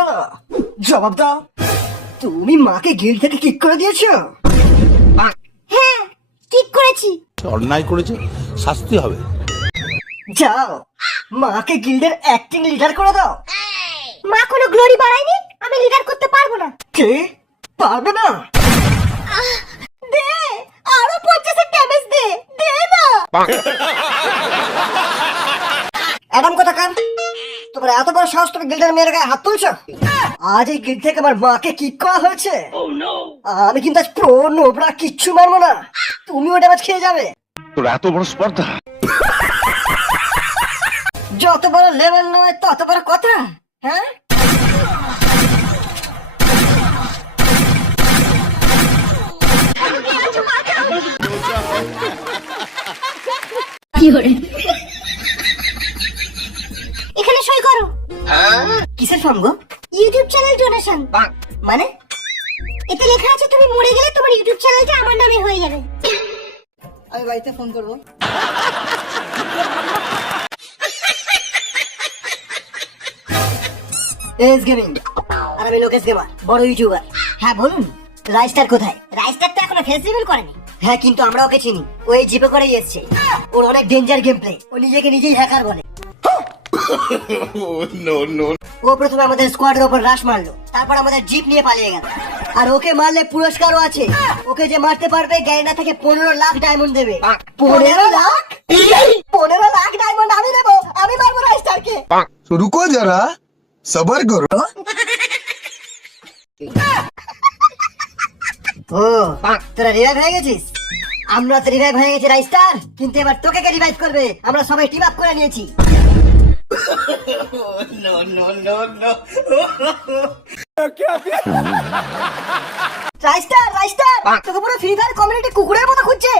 কথা না, জবাব দাও। তুমি মাকে গিল্ড থেকে কিক করে দিয়েছো? হ্যাঁ, ঠিক করেছি। অন্যায় করেছে, শাস্তি হবে। যাও, মাকে গিল্ডের অ্যাক্টিং লিডার করে দাও। মা কোনো গ্লোরি বাড়ায়নি, আমি লিডার করতে পারবো না। কে পারবে না? দে, আরো 50 ড্যামেজ দে, দে না। অ্যাডাম কোথাকার, তোমার এত বড় সাহস, তুমি গিল্ডের মেয়ের গায়ে হাত তুলছো? আজ এই গিল্ড থেকে আমার মাকে কিক করা হয়েছে। আমি কিন্তু আজ প্রো নোবরা কিচ্ছু মারবো না, তুমিও ড্যামেজ খেয়ে যাবে। তোর এত বড় স্পর্ধা! যত বড় লেভেল নয় তত বড় কথা। হ্যাঁ, এখানে সই করো। কিসের ফর্ম গো? YouTube channel donation. মানে? এতে লেখা আছে তুমি মরে গেলে তোমার ইউটিউব চ্যানেলটা আমার নামে হয়ে যাবে। আমি বাড়িতে ফোন করবো। এস গেমিং, আর আমি লোকেশ গেমার, বড় ইউটিউবার। হ্যাঁ বলুন, রাইস্টার কোথায়? রাইস্টার তো এখনো ফেস রিভিল করেনি। হ্যাঁ, কিন্তু আমরা ওকে চিনি, ওই জিপে করেই এসছে। ওর অনেক ডেঞ্জার গেম প্লে, ও নিজেকে নিজেই হ্যাকার বলে। ও প্রথমে আমাদের স্কোয়াডের উপর রাশ মারলো, তারপর আমাদের জিপ নিয়ে পালিয়ে গেল। আর ওকে মারলে পুরস্কারও আছে, ওকে যে মারতে পারবে গ্যারেন্ডা থেকে 15 লাখ ডায়মন্ড দেবে। 15 লাখ? 15 লাখ ডায়মন্ড আমি দেবো, আমি মারবো রাইস্টারকে। तो रुको जरा सबर करो। ও, তোরা রিভাইভ হয়ে গেছিস? আমরা তো রিভাইভ হয়ে গেছি রাইস্টার, কিন্তু এবার তোকে কে রিভাইভ করবে? আমরা সবাই টিম আপ করে নিয়েছি। রাইস্টার, রাইস্টার, তোকে পুরো ফ্রি ফায়ার কমিউনিটি কুকুরের মতো খুঁজছে।